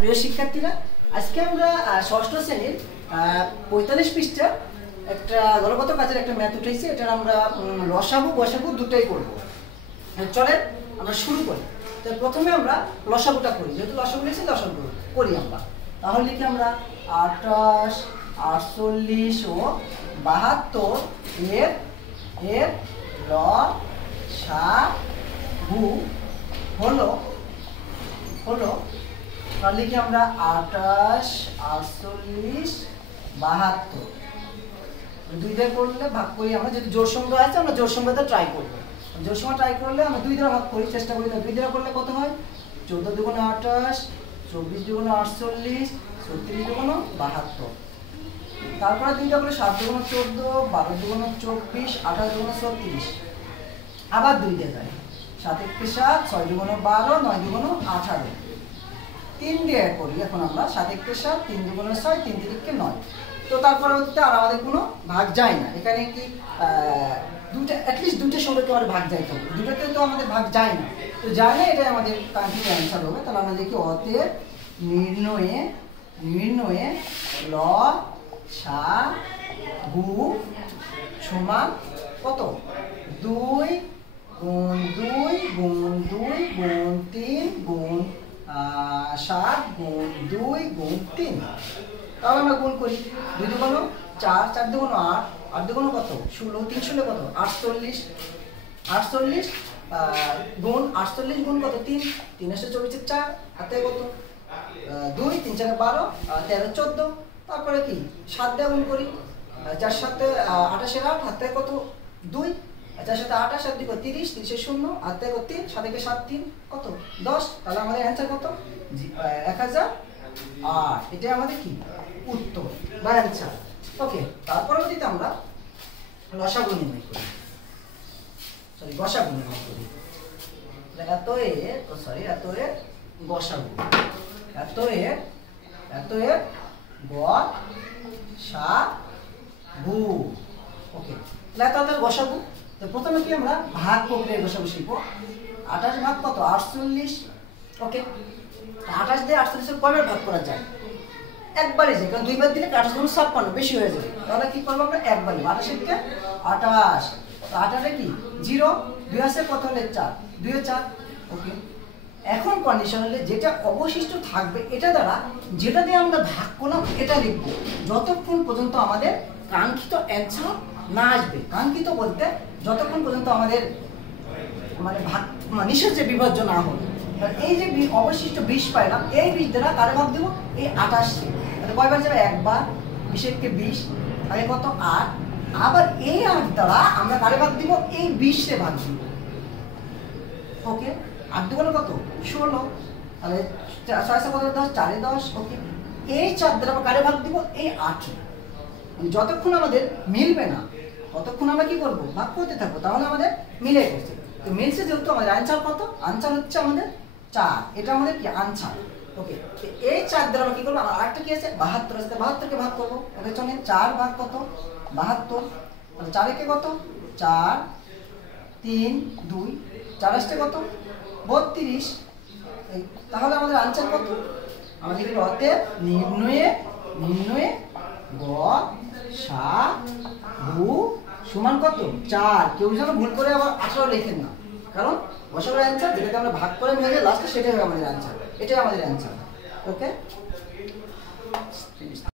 প্রিয় শিক্ষার্থীরা, আজকে আমরা ষষ্ঠ শ্রেণীর ৪৫ পৃষ্ঠা একটা দলগত কাজের একটা ম্যাথ উঠেছি। এটা আমরা লসাগু গসাগু দুটোই করব। চলেন আমরা শুরু করি। তো প্রথমে আমরা লসাগুটা করি, যেহেতু লসাগু লিখছি লসাগু করি আমরা। তাহলে লিখি আমরা ২৮, ৪৮ ও ৭২ এর লসাগু হলো তাহলে লিখি আমরা ২৮, ৪৮, ৭২ দুই দ্বারা করলে ভাগ করি আমরা, যেহেতু জোর সংখ্যা আছে আমরা জোর সংখ্যাতে ট্রাই করবো। জোর সংখ্যা ট্রাই করলে আমরা দুই দ্বারা ভাগ করি, চেষ্টা করি। দুই দ্বারা করলে কত হয়? ১৪ দুগুণে ২৮, ২৪ দুগুণে ৪৮, ৩৬ দুগুণে ৭২। তারপরে দুইটা করে ৭ দুগুণে ১৪, ১২ দুগুণে ২৪, ২৮ দুগুণে ৩৬। আবার দুই দিয়ে যায়, ৭ একে ৭, ৬ দুগুণে ১২, ৯ দুগুণে ১৮। ৩ দিয়ে করি এখন আমরা, ৭ একে ৭, ৩ দুগুণে ৬, ৩ তিরিকে ৯। তো তারপরে হচ্ছে আর আমাদের কোনো ভাগ যায় না। এখানে কি দুইটা অ্যাটলিস্ট দুইটা সংখ্যাকে আমাদের ভাগ যাইতে হবে, দুটোতে তো আমাদের ভাগ যায় না। তো যায় না, এটাই আমাদের কাঙ্ক্ষিত অ্যান্সার হবে। তাহলে আমরা লিখি অতএব নির্ণয়ে লসাগু সমান কত? ২ গুণ ২ গুণ ২ গুণ ৩ গুণ ৭ গুণ ২ গুণ ৩। তাহলে আমরা গুণ করি। ২ দুগুণ ৪, ৪ দুগুণ ৮, ৮ দুগুণ কত? ১৬, ৩ ষোলো কত? ৪৮। ৪৮ গুণ ৪৮ গুণ কত? ৩, ৩ আসে ২৪, ৪ হাতে কত? ২, ৩ ৪ ১২, ১৩ ১৪। তারপরে কি ৭ দিয়ে গুণ করি, ৪ ৭ ২৮ ৮ হাতে কত? ২, ৪ ৭ ২৮, ৭ 2 ৩০, ৩০ শূন্য হাতে কত? ৩, ৭ একে ৭, ৩ কত? ১০। তাহলে আমাদের অ্যান্সার কত? ১০০৮। এটাই আমাদের কি উত্তর বা অ্যান্সার। ওকে, তারপরে যদি আমরা লসাগু নির্ণয় করি, গসাগু নির্ণয় করি। এত এর গসাগু, এত এর গসাগু। ওকে, এত এর গসাগু। তো প্রথমে কি আমরা ভাগ প্রক্রিয়ায় গসাগু শিখবো। ২৮ ভাগ কত? ৪৮। ওকে, ২৮ দিয়ে ৪৮ কয়বার ভাগ করা যায়? একবারই যায়, কারণ দুইবার দিলে ২৮ গুণ ৫৬ বেশি হয়ে যাবে। তাহলে কি করবো আমরা? একবারই ২৮ কে ২৮। ২৮ কি 0, ২ আছে কত হলে ৪, ২ এ ৪। ওকে, এখন কন্ডিশন হলে যেটা অবশিষ্ট থাকবে এটা দ্বারা যেটা দিয়ে আমরা ভাগ করলাম এটা লিখবো, যতক্ষণ পর্যন্ত আমাদের কাঙ্ক্ষিত অ্যান্সার না আসবে। কাঙ্ক্ষিত বলতে যতক্ষণ পর্যন্ত আমাদের মানে ভাগ নিঃশেষ যে বিভাজ্য না হবে। এই যে অবশিষ্ট ২০ পাইলাম, এই ২০ দ্বারা কারে ভাগ দেবো? এই ২৮। তাহলে কয়বার যাবে? একবার। ২০ কে ২০ তাহলে কত? ৮। আবার এই ৮ দ্বারা আমরা কারে ভাগ দিব? এই ২০ রে ভাগ দিব। ওকে, ৮ দুগুণে কত? ১৬। তাহলে ৬ কত? ১০, ৪ 10। ওকে, এই ৪ দ্বারা আমরা কারে ভাগ দিব? এই ৮। যতক্ষণ আমাদের মিলবে না ততক্ষণ আমরা কি করবো? ভাগ করতে থাকবো। তাহলে আমাদের মিলে গেছে। তো মিলছে যেহেতু আমাদের আনসার কত? আনসার হচ্ছে আমাদের ৪। এটা আমাদের কি আনসার। ওকে, এই ৪ দ্বারা আমরা কি করবো? আরেকটা কি আছে? ৭২ আছে, ৭২ কে ভাগ করবো। এটা চলেন ৪ ভাগ কত? ৭২। তাহলে ৪ একে কত? ৪, ৩ ২, ৪ আসতে কত? ৩২। তাহলে আমাদের আনসার কত? আমরা লিখব অতএব নির্ণয়ে গসাগু সমান কত? ৪। কেউ যেন ভুল করে আবার ১৮ লেখেন না, কারণ গসাগুর অ্যান্সার যেটাকে আমরা ভাগ করে মিলে লাস্টে সেটাই হবে আমাদের অ্যান্সার। এটাই আমাদের অ্যান্সার। ওকে।